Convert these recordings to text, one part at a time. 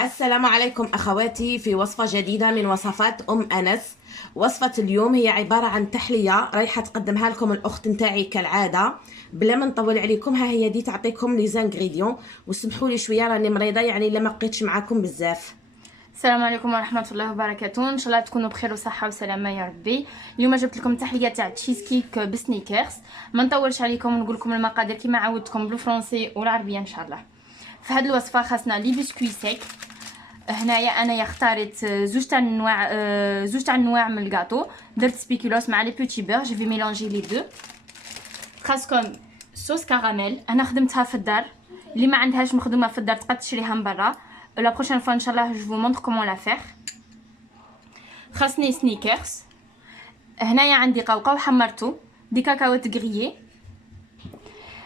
السلام عليكم أخواتي في وصفة جديدة من وصفات أنس. وصفة اليوم هي عبارة عن تحلية رايحة تقدمها لكم الأخت نتاعي كالعادة. بلا ما نطول عليكم، ها هي دي تعطيكم لي زانغريديون، وسمحوا لي شوية راني مريضة يعني إلا ما بقيتش معاكم بزاف. السلام عليكم ورحمه الله وبركاته. ان شاء الله تكونوا بخير وصحه وسلامه يا ربي. اليوم جبت لكم تحليه تاع تشيز كيك بسنيكرز. ما نطولش عليكم ونقول لكم المقادير كما عودتكم بالفرنسي والعربيه ان شاء الله. في هذه الوصفه خاصنا لي بسكوي سيك. هنايا انايا اختاريت زوج تاع النواع من الكاطو. درت سبيكولوس مع لي بوتي بور. جو في ميلونجي لي دو. خاصكم صوص كراميل، انا خدمتها في الدار. اللي ما عندهاش مخدومه في الدار تقدر تشريها من برا. لا بروchaine fois ان شاء الله جو مونطر كومون لا فير. خاصني سنيكرز. هنايا عندي قوقاو حمرته، دي كاكاوات غريي.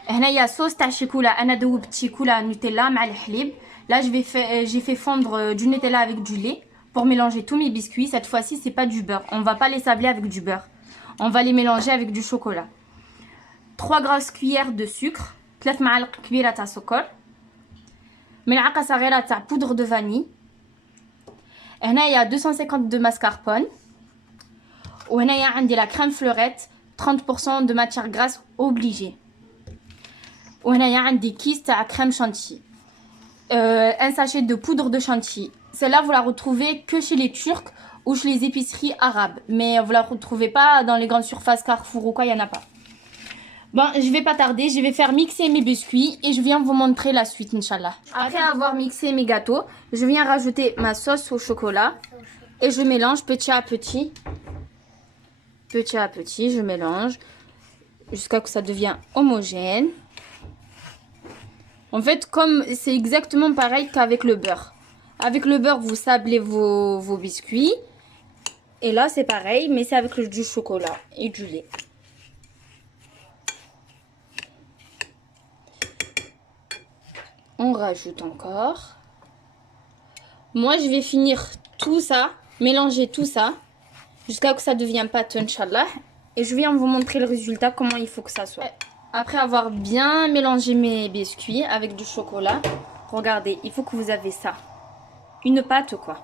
هنايا صوص تاع شيكولا، انا ذوبت شيكولا نوتيلا مع الحليب. Là j'ai fait fondre du Nutella avec du lait pour mélanger tous mes biscuits. Cette fois-ci c'est pas du beurre, on va pas les sabler avec du beurre, on va les mélanger avec du chocolat. 3 grosses cuillères de sucre، 3 معالق كبيرة تاع سكر، ملعقة صغيرة تاع بودر دو فاني. هنايا 250 de mascarpone. وهنايا عندي لا كريم فلوريت 30% de matière grasse obligée. وهنايا عندي كيس تاع كريم شانتي. Un sachet de poudre de chantilly. Celle-là, vous la retrouvez que chez les Turcs ou chez les épiceries arabes. Mais vous la retrouvez pas dans les grandes surfaces Carrefour ou quoi, il n'y en a pas. Bon, je vais pas tarder, je vais faire mixer mes biscuits et je viens vous montrer la suite, Inch'Allah. Après avoir mixé mes gâteaux, je viens rajouter ma sauce au chocolat et je mélange petit à petit. Petit à petit, je mélange jusqu'à ce que ça devienne homogène. En fait, comme c'est exactement pareil qu'avec le beurre. Avec le beurre, vous sablez vos biscuits. Et là, c'est pareil, mais c'est avec du chocolat et du lait. On rajoute encore. Moi, je vais finir tout ça, mélanger tout ça, jusqu'à ce que ça devienne pâte, Inch'Allah. Et je viens vous montrer le résultat, comment il faut que ça soit. Après avoir bien mélangé mes biscuits avec du chocolat, regardez, il faut que vous avez ça. Une pâte quoi.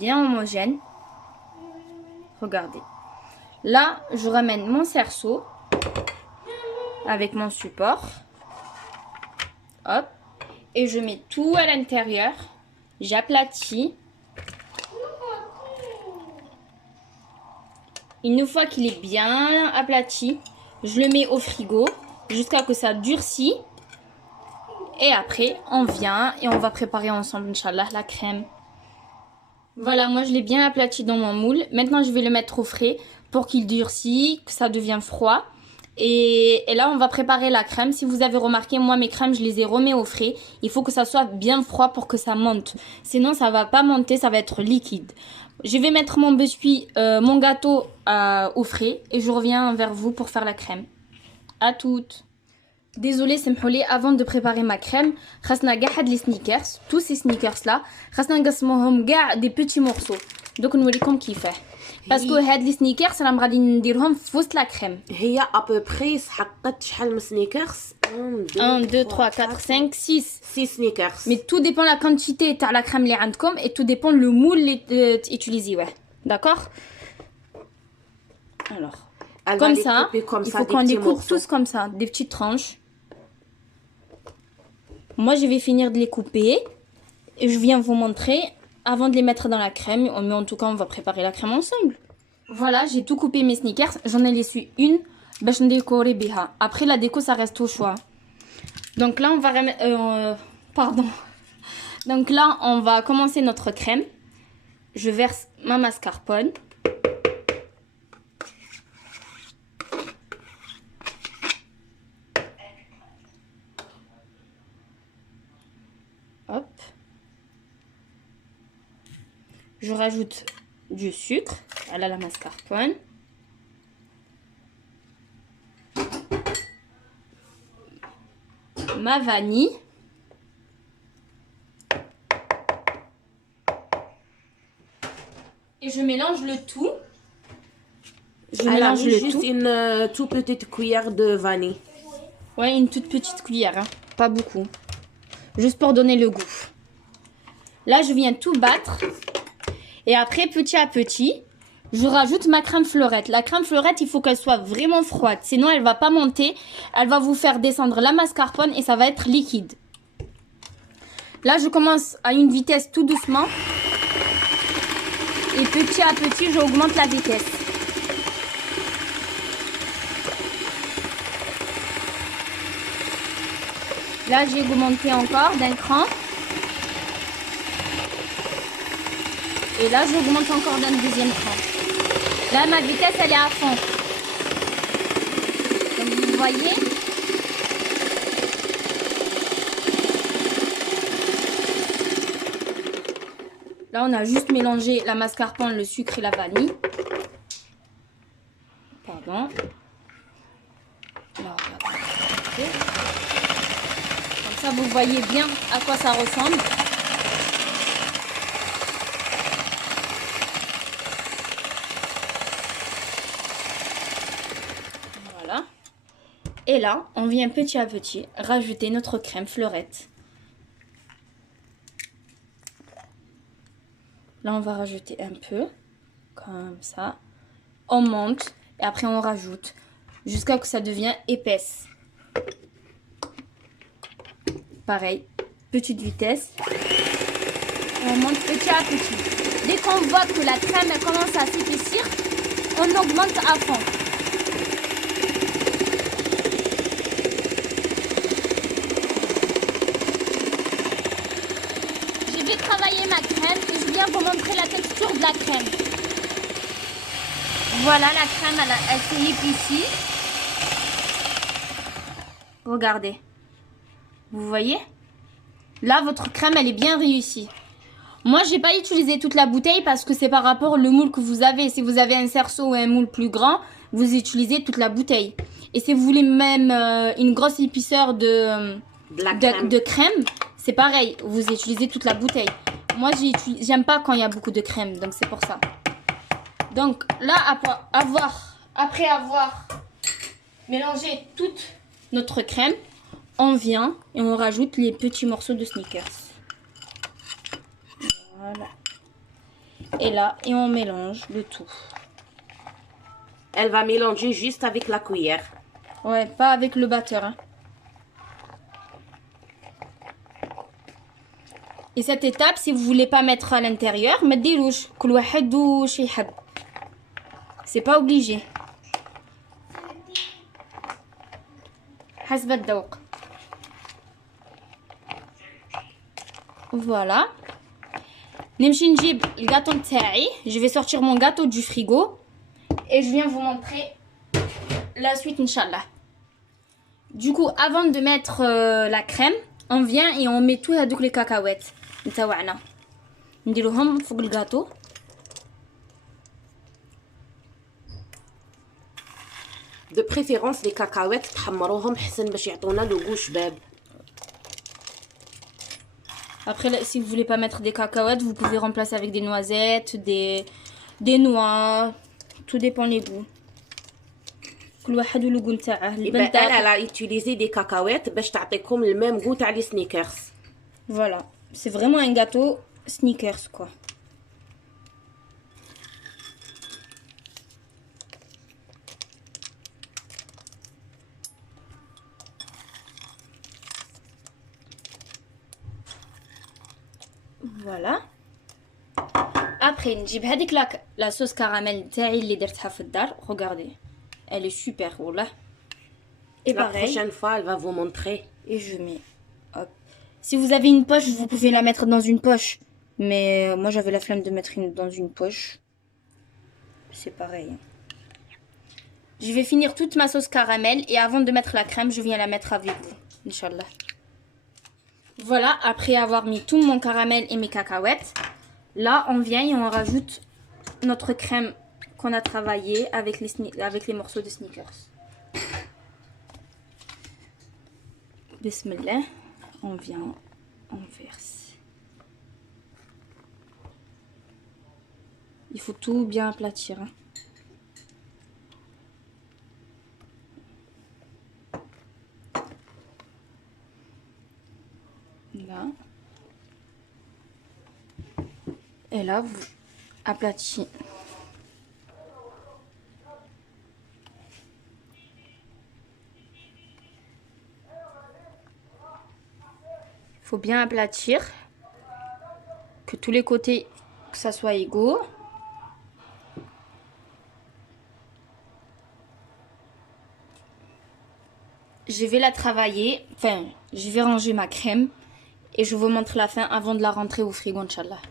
Bien homogène. Regardez. Là, je ramène mon cerceau avec mon support. Hop. Et je mets tout à l'intérieur. J'aplatis. Une fois qu'il est bien aplati, je le mets au frigo jusqu'à ce que ça durcit. Et après, on vient et on va préparer ensemble, Inch'Allah, la crème. Voilà, moi je l'ai bien aplati dans mon moule. Maintenant, je vais le mettre au frais pour qu'il durcisse, que ça devienne froid. Et là, on va préparer la crème. Si vous avez remarqué, moi, mes crèmes, je les ai remis au frais. Il faut que ça soit bien froid pour que ça monte. Sinon, ça va pas monter, ça va être liquide. Je vais mettre mon biscuit, mon gâteau au frais et je reviens vers vous pour faire la crème. À toutes. Désolée, سمحولي, avant de préparer ma crème, خاصنا كاع هاد les sneakers, tous ces sneakers là, خاصنا نقسموهم كاع des petits morceaux. دوك نوريكم كيفاه. باسكو هاد les sneakers راهم غادي نديرهم في وسط لا كريم. هي ابوبري سحقت شحال من سنيكرز؟ 1 2 3 4 5 6 6 سنيكرز. Mais tout dépend la quantité تاع la crème اللي عندكم et tout dépend le moule اللي تutiliser. D'accord? Alors, comme ça, il faut qu'on les coupe tous comme ça, des petites tranches. Moi, je vais finir de les couper et je viens vous montrer avant de les mettre dans la crème. Mais en tout cas, on va préparer la crème ensemble. Voilà, j'ai tout coupé mes sneakers. J'en ai laissé une. باش نديكوري بها. Après, la déco, ça reste au choix. Donc là, on va remettre... pardon. Donc là, on va commencer notre crème. Je verse ma mascarpone. Hop. Je rajoute du sucre à la mascarpone. Ma vanille. Et je mélange le tout. Je mélange le juste tout. une toute petite cuillère de vanille. Ouais, une toute petite cuillère, hein. Pas beaucoup. juste pour donner le goût. Là, je viens tout battre. Et après, petit à petit, je rajoute ma crème fleurette. La crème fleurette, il faut qu'elle soit vraiment froide. Sinon, elle ne va pas monter. Elle va vous faire descendre la mascarpone et ça va être liquide. Là, je commence à une vitesse tout doucement. Et petit à petit, j'augmente la vitesse. Là, j'ai augmenté encore d'un cran. Et là, j'augmente encore d'un deuxième cran. Là, ma vitesse, elle est à fond. Donc, vous voyez. Là, on a juste mélangé la mascarpone, le sucre et la vanille. Pardon. Là, comme ça, vous voyez bien à quoi ça ressemble. Voilà. Et là, on vient petit à petit rajouter notre crème fleurette. Là, on va rajouter un peu, comme ça. On monte et après on rajoute jusqu'à ce que ça devienne épaisse. Pareil, petite vitesse. On monte petit à petit. Dès qu'on voit que la crème elle commence à s'épaissir, on augmente à fond. Je vais travailler ma crème et je viens vous montrer la texture de la crème. Voilà, la crème, elle s'est épaissie. Regardez. Vous voyez? Là, votre crème, elle est bien réussie. Moi, j'ai pas utilisé toute la bouteille parce que c'est par rapport au moule que vous avez. Si vous avez un cerceau ou un moule plus grand, vous utilisez toute la bouteille. Et si vous voulez même une grosse épaisseur de crème, c'est pareil. Vous utilisez toute la bouteille. Moi, j'aime pas quand il y a beaucoup de crème, donc c'est pour ça. Donc là, après avoir mélangé toute notre crème, on vient et on rajoute les petits morceaux de Snickers. Voilà. Et là, et on mélange le tout. Elle va mélanger juste avec la cuillère. Ouais, pas avec le batteur. Hein. Et cette étape, si vous voulez pas mettre à l'intérieur, mettez rouge. C'est pas obligé. حسب الذوق. Voilà. نمشي نجيب الجاتو نتاعي. Je vais sortir mon gâteau du frigo et je viens vous montrer la suite inchallah. Du coup, avant de mettre la crème, on vient et on met tout هذوك les cacahuètes نتاعنا. نديروهم فوق الجاتو. De préférence les cacahuètes تحمروهم حسن باش يعطونا لو غو شباب. Après, si vous voulez pas mettre des cacahuètes, vous pouvez remplacer avec des noisettes, des noix. Tout dépend les goûts. كل واحد له goût نتاعه. Elle a utilisé des cacahuètes باش تعطيكم le même goût تاع les Snickers. Voilà, c'est vraiment un gâteau Snickers quoi. Voilà. Après نجيب هذيك la sauce caramel تاعي اللي درتها في الدار. Regardez, elle est super والله. Et La pareil. prochaine fois, elle va vous montrer. Et je mets. Hop. Si vous avez une poche, vous pouvez la mettre dans une poche. Mais moi j'avais la flemme de mettre dans une poche. C'est pareil. Je vais finir toute ma sauce caramel et avant de mettre la crème, je viens la mettre avec vous. Inch'Allah. Voilà, après avoir mis tout mon caramel et mes cacahuètes, là on vient et on rajoute notre crème qu'on a travaillé avec les morceaux de Snickers. Bismillah, on vient, on verse. Il faut tout bien aplatir. Hein. Là. Et là, vous aplatissez. Il faut bien aplatir, que tous les côtés, que ça soit égaux. Je vais la travailler, enfin, je vais ranger ma crème et je vous montre la fin avant de la rentrer au frigo, Inch'Allah.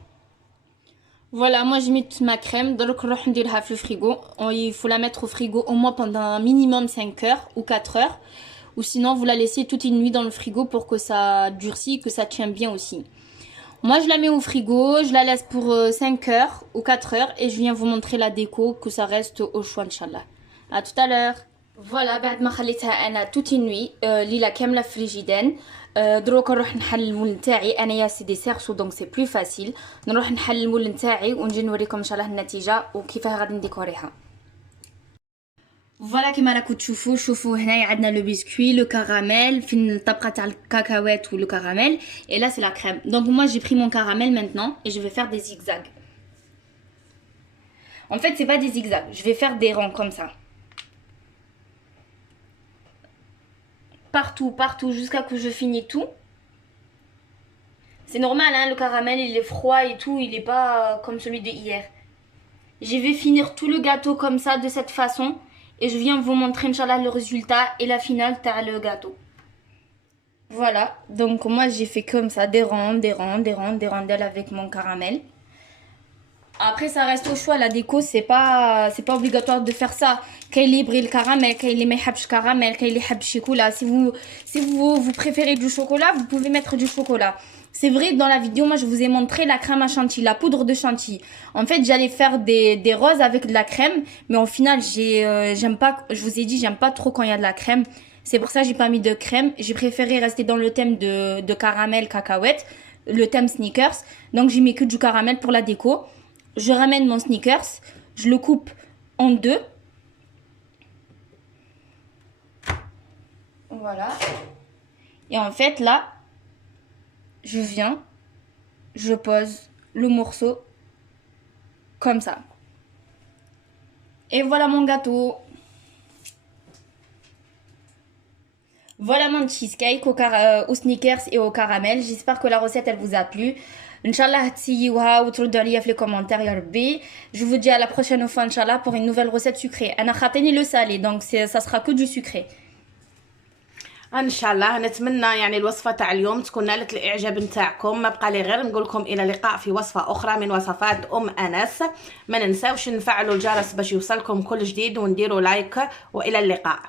Voilà, moi j'ai mis toute ma crème, donc on va mettre le frigo. Il faut la mettre au frigo au moins pendant un minimum 5 heures ou 4 heures. Ou sinon, vous la laissez toute une nuit dans le frigo pour que ça durcisse, que ça tienne bien aussi. Moi, je la mets au frigo, je la laisse pour 5 heures ou 4 heures. Et je viens vous montrer la déco, que ça reste au choix, Inch'Allah. A tout à l'heure. Voilà, بعد ما خليتها انا toute une nuit ليله كامله في الفريجيدان. دروك نروح نحل المول نتاعي انايا سي دي سيرسو دونك سي بلو فاسيل. نروح نحل المول نتاعي ونجي نوريكم ان شاء الله النتيجه وكيفاه غادي نديكوريها. فوالا كيما راكم تشوفوا هنايا عندنا لو بسكوي لو كراميل فين الطبقه تاع الكاكاوات ولو كراميل et là c'est la crème. Donc moi j'ai pris mon caramel maintenant et je vais faire des zigzags. En fait, c'est pas des zigzags, je vais faire des rangs comme ça. Partout, jusqu'à que je finis tout. C'est normal, hein, le caramel, il est froid et tout, il est pas comme celui de hier. Je vais finir tout le gâteau comme ça, de cette façon. Et je viens vous montrer, Inch'Allah, le résultat et la finale de le gâteau. Voilà, donc moi j'ai fait comme ça, des rondelles avec mon caramel. Après ça reste au choix, la déco c'est pas obligatoire de faire ça. Qu'il libre le caramel, qu'il les met caramel, qu'il les chocolat. Si vous préférez du chocolat, vous pouvez mettre du chocolat. C'est vrai, dans la vidéo, moi je vous ai montré la crème à chantilly, la poudre de chantilly. En fait, j'allais faire des roses avec de la crème, mais au final, j'aime pas, je vous ai dit, j'aime pas trop quand il y a de la crème. C'est pour ça que j'ai pas mis de crème. J'ai préféré rester dans le thème de caramel, cacahuète, le thème sneakers. Donc j'ai mis que du caramel pour la déco. Je ramène mon sneakers, je le coupe en deux. Voilà. Et en fait, là, je viens, je pose le morceau comme ça. Et voilà mon gâteau. Voilà mon cheesecake au sneakers et au caramel. J'espère que la recette elle vous a plu. Inch'Allah تسيوها وتردوا عليا في les commentaires يا ربي. Je vous dis à la prochaine fois Inch'Allah pour une nouvelle recette sucrée. أنا خاطيني le salé donc ça sera que du sucré. ان شاء الله. نتمنى يعني الوصفه تاع اليوم تكون نالت الاعجاب نتاعكم. ما بقى لي غير نقول لكم الى اللقاء في وصفه اخرى من وصفات انس. ما ننساوش نفعلوا الجرس باش يوصلكم كل جديد ونديروا لايك والى اللقاء.